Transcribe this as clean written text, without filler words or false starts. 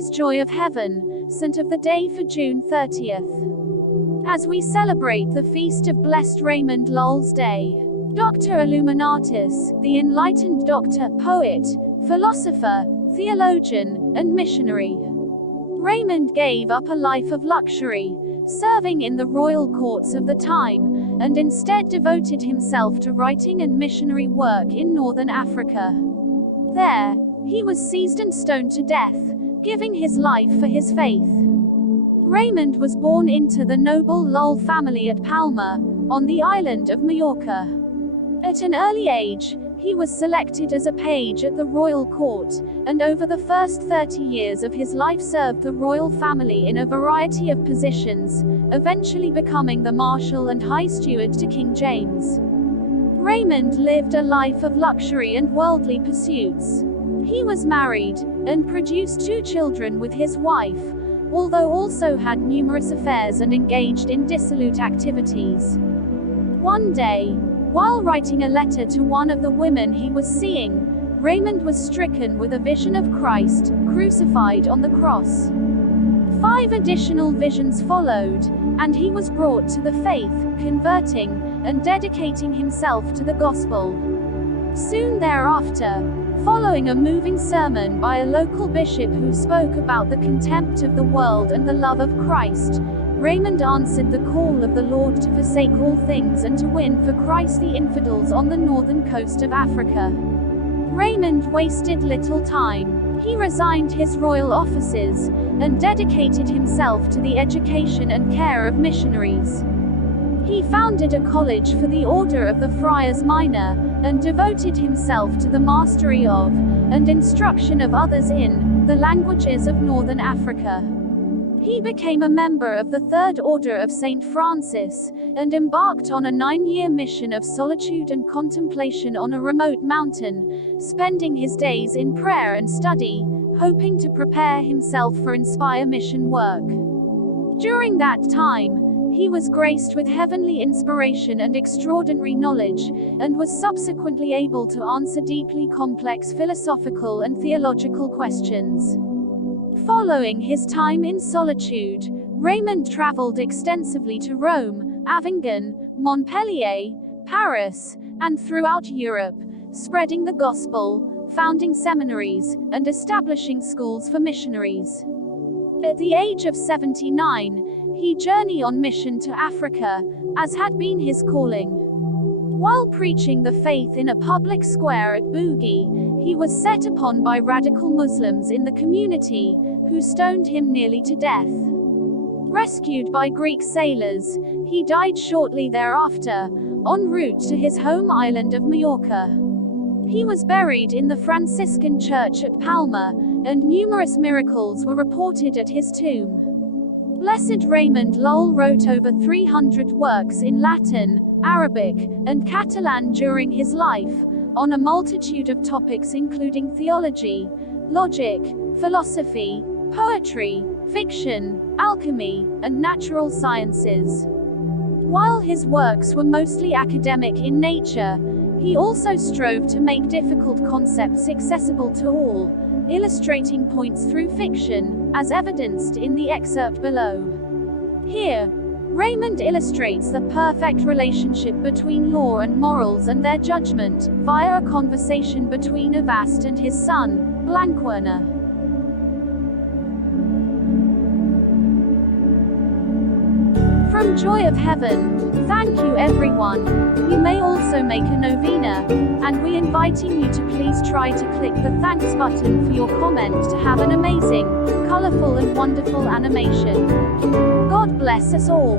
is Joy of Heaven, Saint of the Day for June 30th. As we celebrate the feast of Blessed Raymond Lull's Day, Dr. Illuminatus, the Enlightened Doctor, poet, philosopher, theologian, and missionary. Raymond gave up a life of luxury, serving in the royal courts of the time, and instead devoted himself to writing and missionary work in northern Africa. There, he was seized and stoned to death, giving his life for his faith. Raymond was born into the noble Lull family at Palma, on the island of Mallorca. At an early age, he was selected as a page at the royal court, and over the first 30 years of his life served the royal family in a variety of positions, eventually becoming the marshal and high steward to King James. Raymond lived a life of luxury and worldly pursuits. He was married, and produced 2 children with his wife, although also had numerous affairs and engaged in dissolute activities. One day, while writing a letter to one of the women he was seeing, Raymond was stricken with a vision of Christ, crucified on the cross. 5 additional visions followed, and he was brought to the faith, converting, and dedicating himself to the gospel. Soon thereafter, following a moving sermon by a local bishop who spoke about the contempt of the world and the love of Christ, Raymond answered the call of the Lord to forsake all things and to win for Christ the infidels on the northern coast of Africa. Raymond wasted little time. He resigned his royal offices, and dedicated himself to the education and care of missionaries. He founded a college for the order of the Friars Minor, and devoted himself to the mastery of, and instruction of others in, the languages of northern Africa. He became a member of the Third Order of St. Francis, and embarked on a 9-year mission of solitude and contemplation on a remote mountain, spending his days in prayer and study, hoping to prepare himself for inspire mission work. During that time, he was graced with heavenly inspiration and extraordinary knowledge, and was subsequently able to answer deeply complex philosophical and theological questions. Following his time in solitude, Raymond traveled extensively to Rome, Avignon, Montpellier, Paris, and throughout Europe, spreading the gospel, founding seminaries, and establishing schools for missionaries. At the age of 79, he journeyed on mission to Africa, as had been his calling. While preaching the faith in a public square at Bougie, he was set upon by radical Muslims in the community, who stoned him nearly to death. Rescued by Greek sailors, he died shortly thereafter, en route to his home island of Mallorca. He was buried in the Franciscan church at Palma, and numerous miracles were reported at his tomb. Blessed Raymond Lull wrote over 300 works in Latin, Arabic, and Catalan during his life, on a multitude of topics including theology, logic, philosophy, poetry, fiction, alchemy, and natural sciences. While his works were mostly academic in nature, he also strove to make difficult concepts accessible to all, illustrating points through fiction, as evidenced in the excerpt below. Here, Raymond illustrates the perfect relationship between law and morals and their judgment, via a conversation between Avast and his son, Blanquerna. From Joy of Heaven, thank you everyone. You may also make a novena, and we're inviting you to please try to click the thanks button for your comment to have an amazing, colorful and wonderful animation. God bless us all.